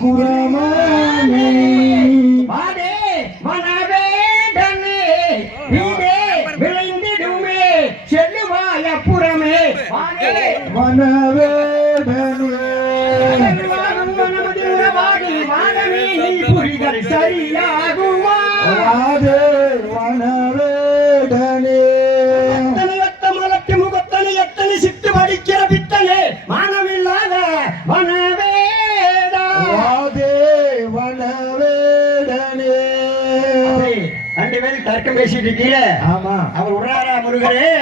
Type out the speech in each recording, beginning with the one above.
புறமானே வாடே வனவேடனே வீடே விளைந்திடுமே செல்லுவாய புறமே வாடே வனவேடனே வனமதிரவாடி வானமே நீ புரிதல் சரியாகுமா வாடே வனவேடனே படிக்கிற பித்தனே மானமில்லாத வனவேடா வாதே வனவேடனே ரெண்டு பேரும் தர்க்கம் பேசிட்டு இருக்கீங்க. ஆமா அவர் உடனாரா முருகரே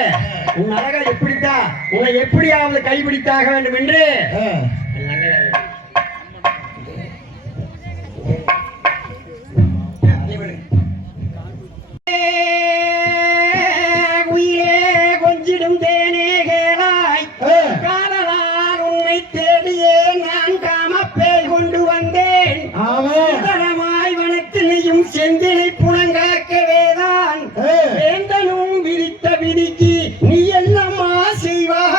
உன் அழகா எப்படித்தான் உன்னை எப்படியாவது கைப்பிடித்தாக வேண்டும் என்று கொஞ்சிடும் தேனே காதலால் உன்னை தேடியே நான் காமப்பேய் கொண்டு வந்தேன் தரமாய் வனத்தினையும் செந்திலை புலங்காக்கவேதான் வேந்தனும் விரித்த விதிக்கு நீ என்னம்மா செய்வாய்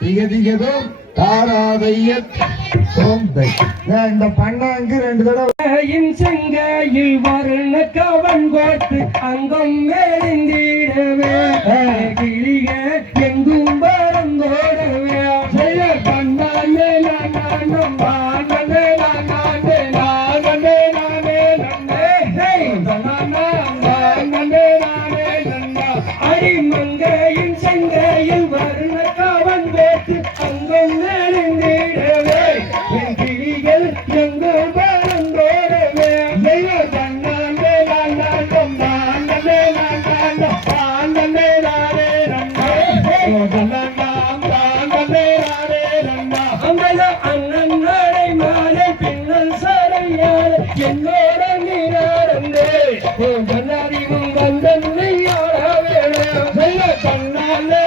திகதிகதோ தாராதைய இந்த பண்ணாங்கு 2 தடவை செங்கையில் வருண கவன் கோட்டு அங்கம் மேலிந்திடவே கிளிக எங்கும் பறந்தோடவே செய்ய பண்ணானே நானும் நானே நானே நானே நானே நானே அடிமங்கையின் செங்கையில் வருண கவன் கோட்டு அங்கம் மேலிந்திடவே கிளிகள் எங்கும் பறந்தோடவே செய்ய பண்ணானே நானும் நானே அண்ணன் மாலை பின்னல் சரையார் என்னோட நீராடந்தே அறிவும் வந்தன் நீயாட வேணும் செய்ய பண்ணாலே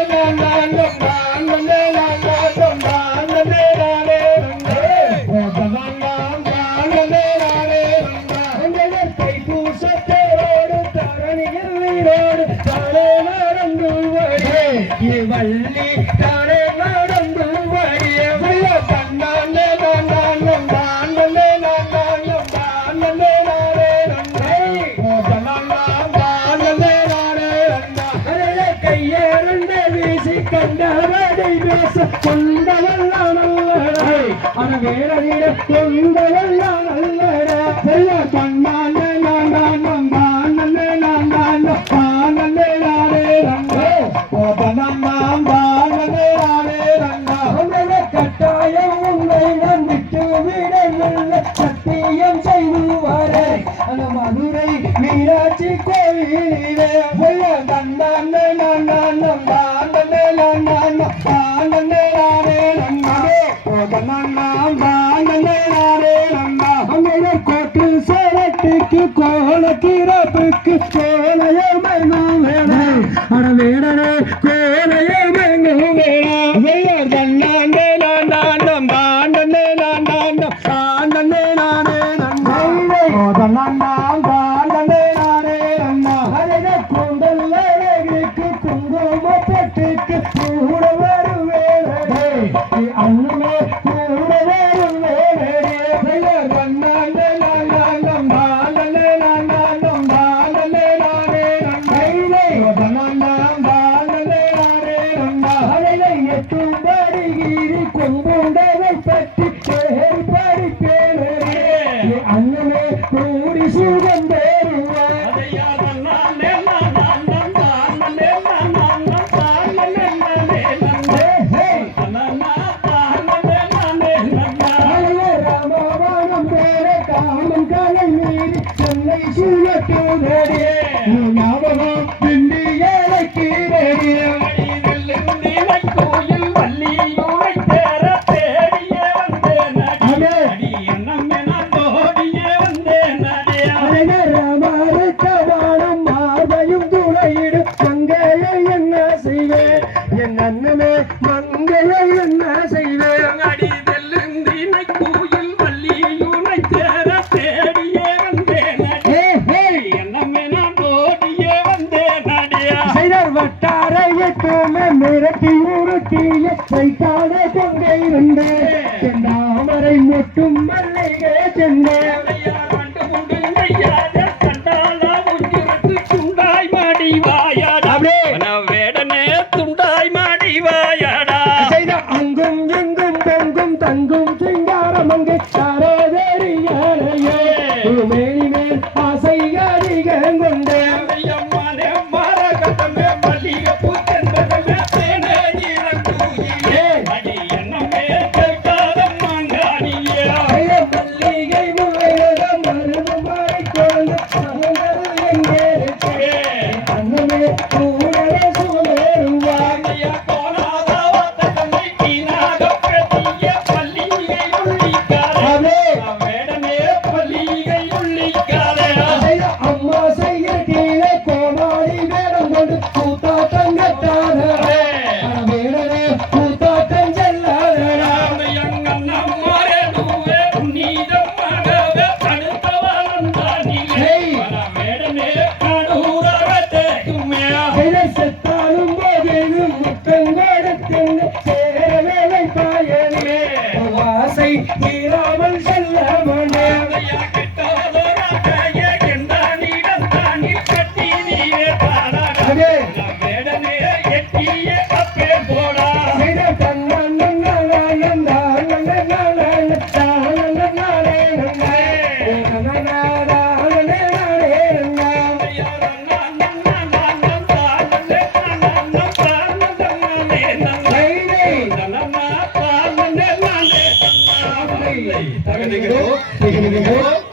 கைப்பூசத்தோடு தரணியில் நீரோடு தானே நடந்து வழியே வள்ளி தானே நடந்து வழியே பண்ணாலே கையேறண்ட வீசி கண்டவரை பேச கொண்டவெல்லாம் நல்லடை அன வேறிட கொண்டவெல்லாம் நல்லடா செய்ய பண்ணாலே கட்டாயம் உன்னை நான் விட்டு விடவில்லை சத்தியம் செய்து வரே மதுரை மீனாட்சி கோயிலே தந்தானே கோட்டு சேரட்டுக்கு கோலக்கிரப்புக்கு கோலையமெங்கும் வேணும் அட வேடனே கோலையமெங்கும் வேணும் தன்னாண்டே நாண்டாண்டம் தாண்டனே நாண்டாண்டம் தாண்டனே நானே நன்மை தன்னாண்டாம் தாண்டனே நானே நன்னா அழக கூந்தல்லுக்கு குங்குமப்பட்டுக்கு கூட வருவேன் அண்ணுமே கூட வரும் தன்னாண்டே நாண்டாண்டம் தாண்டனே நாண்டாண்டம் தாண்டனே நானே நன்மை தன்னாண்டாம் தாண்டனே நானே நன்னா அழக எட்டும் படுகிரி கொம்புண்டவை பற்றி பேர் படிப்பேனே அண்ணனே கூடி சுகம் பெறுவார் ராமவானம் பேர காமன் கலை மீறி சென்னை சுழட்டுதே ஞாபகம் பிண்டி ஏழைக்கிறேன் கோயில் வள்ளியோரை தேர தேடியே வந்தேன் ராமருக்கவானம் மார்பையும் துணையிடு மங்கையை என்ன செய்வேன் என் அண்ணனே மங்கையை என்ன செய்வேன் அடி வெள்ளுந்தினை கோயில் வள்ளியோரை தேர தேடியே வந்தேன் என்னமே நான் ஓடியே வந்தேன் செய்தார் வட்டாரை எட்டு தெரியாம மிரட்டி உருட்டிய கைக்கான கொங்கை வந்து செந்தாமரை மொட்டும் மல்லிகை சென்ன அங்கும் எங்கும் பொங்கும் தங்கும் சிங்காரம் அங்கே சாரதேரியானையே மேனி மேல் ஆசை அதிகம் கொண்டே மல்லிகை முறையிடம் மருது மாறி கொண்டு அன்னமே கூடல சூழருவாங்க அம்மா செய்ய கீழே கோமாளி வேடம் கொண்டு கூத்தாட்டம் கட்டாத வேடனே கூத்தாட்டம் செல்லாதடா செத்தாலும் போதும் முத்தம் கொடுத்து சேர வேலை பாயனே ஆசை தீராமல் செல்ல மாட்டேன் Hey!